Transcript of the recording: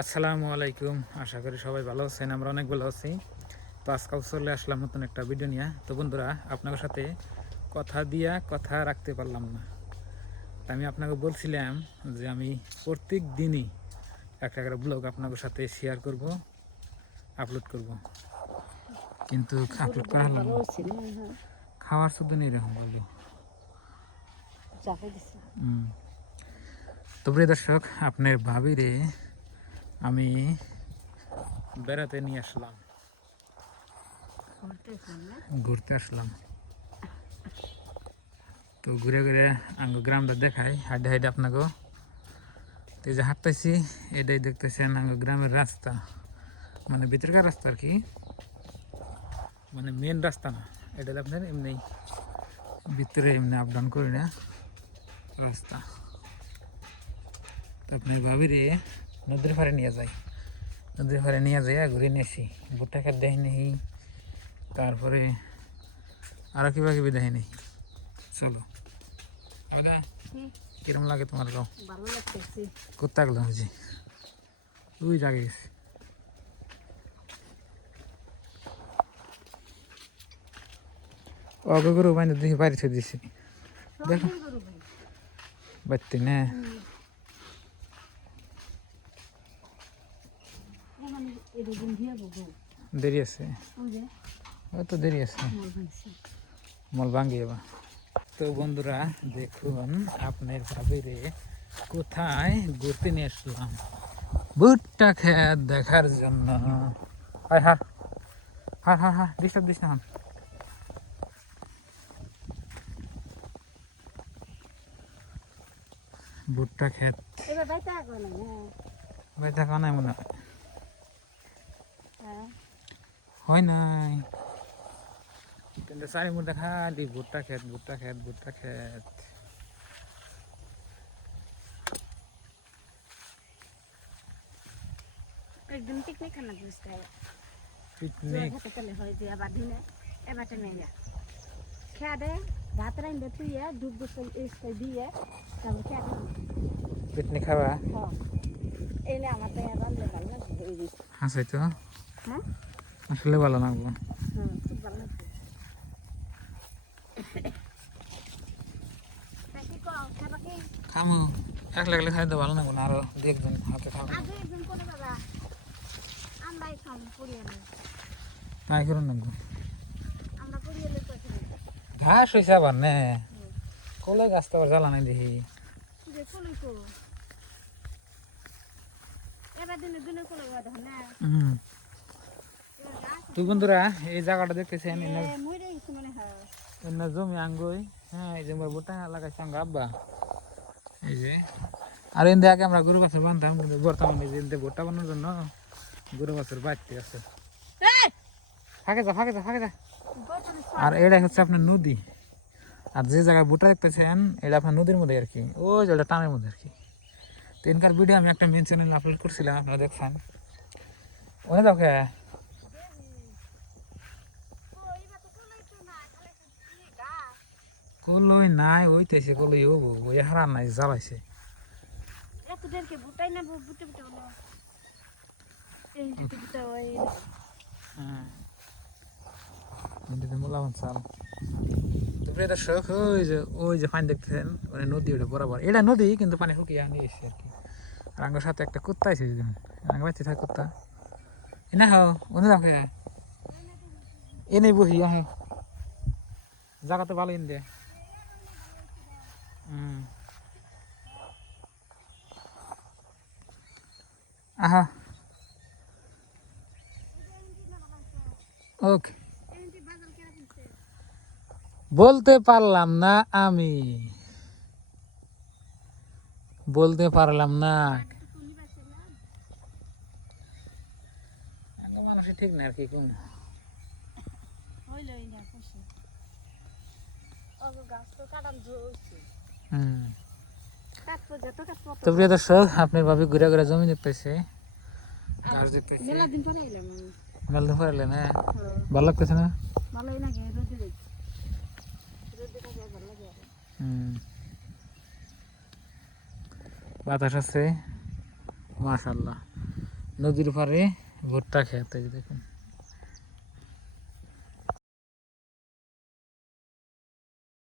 আসসালামু আলাইকুম। আশা করি সবাই ভালো আছেন। আমরা অনেক ভালো আছি। তো আজকাল চলে আসলাম নতুন একটা ভিডিও নিয়ে। তো বন্ধুরা, আপনাদের সাথে কথা রাখতে পারলাম না। আমি আপনাকে বলছিলাম যে আমি প্রত্যেক দিনই একটা একটা ব্লগ আপনাদের সাথে শেয়ার করব, আপলোড করব, কিন্তু আপলোড করা হলো না। খাওয়ার শুধু নেই এরকম বললো। তো প্রিয় দর্শক, আপনার ভাবিরে আমি বেড়াতে নিয়ে আসলাম, ঘুরতে আসলাম। তো ঘুরে ঘুরে আঙ্গ গ্রামটা দেখাই, হাইডে হাইডে আপনাকেও। তো এই যে হাঁটতেছি, এটাই দেখতেছেন আঙ্গ গ্রামের রাস্তা, মানে ভিতরকার রাস্তা আর কি, মানে মেন রাস্তা না। এটা আপনার এমনি ভিতরে এমনি আপ ডাউন করি না রাস্তা। তো আপনি ভাবিরে নদীর পাড়ে নিয়ে যাই, নদীর পাড়ে নিয়ে যাই ঘুরে নিয়ে আসি। ভুট্টা খেত দেখি নেই, তারপরে আরো কিবা কিবি দেখি নেই। চলো দাদা, কিরম লাগে তোমার? গাও ভালো লাগতেছে। কোথায় গেলাম? বুঝি ওই জায়গায় গেছি। অগরু বাইনে দেখি বাইরে ছেড়ে দিছি, দেখো বাড়তে না। দেরি আছে, ওই তো দেরি আছে, মল ভাঙ্গি এবার। তো বন্ধুরা দেখুন, আপনার ভাবিরে কোথায় ঘুরতে নিয়ে আসলাম ভুট্টা খেত দেখার জন্য। হায় হার হার হার হার, ডিস্টার্ব দিস না। ভুট্টা খেত দেখা নাই মনে হয় নাই, কিন্তু চারি মুঠা খালি ভুট্টা খেত, ভুট্টা খেত, ভুট্টা খেত। একদিন পিকনিক খানা বুঝতে পিকনিক খেতে হয় যে আবার দিনে এবারটা নেই না খেয়া দে ভাত রাইন্দে তুইয়ে ডুব দিয়ে তারপর খেয়া পিকনিক খাবা? এলে আমার তো রান্ধলে ভালো লাগবে। হাসাই তো, হ্যাঁ আসলে ভালো লাগবো। খুব ভালো লাগবে। খামো একলা একলা খাইতে ভালো লাগবো না, আরো দু একজন হাতে খাবো। তাই করুন লাগবো। ঘাস হয়েছে আবার নে, কলাই গাছ তো আবার জ্বালা নাই দেখি। তুই বন্ধুরা এই জায়গাটা দেখতেছেন, জমি আঙ্গুই। হ্যাঁ, এই যে আমার ভুট্টা লাগাইছে আঙ্গ আব্বা। এই যে আর এনদে আগে আমরা গরু বাছুর বানতাম, কিন্তু বর্তমানে যে ভুট্টা বানানোর জন্য গরু বাছুর বাড়তে আছে। ফাঁকে যা, ফাঁকে যা, ফাঁকে যা। আর এটাই হচ্ছে আপনার নদী। আর যে জায়গায় ভুট্টা দেখতেছেন এটা আপনার নদীর মধ্যে আর কি, ওই যে টানের মধ্যে আর কি। তো এনকার ভিডিও আমি একটা মেন চ্যানেলে আপলোড করছিলাম, আপনারা দেখছেন। ওনে যাও কে কলই নাই, ওইতেছে কলই হবো, ওই হারা নাই জ্বালাইছে। হ্যাঁ, মোলাবান চাল। তো প্রিয় দর্শক, ওই যে পানি দেখতেছেন, মানে নদী, ওটা বরাবর এটা নদী, কিন্তু পানি শুকিয়ে নিয়ে এসছে আর কি। আর আঙ্গের সাথে একটা কুত্তা আছে, আঙ্গে বাচ্চা থাকে কুত্তা। এনে হাও ওনে যাও কে এনে বহি আহে, জায়গা তো ভালো ইন্দে। আহা ওকে, বলতে পারলাম না, আমি বলতে পারলাম না। মানুষের ঠিক না আর কি কোন। তো প্রিয় দর্শক, আপনার ভাবে ঘুরে ঘুরে জমি দেখতেছে, গাছ দেখতেছে। মেলা পরে এলেন, হ্যাঁ ভালো লাগতেছে না? বাতাস আছে মাশাআল্লাহ। নদীর পাড়ে ভুট্টা খেত, এই যে দেখুন।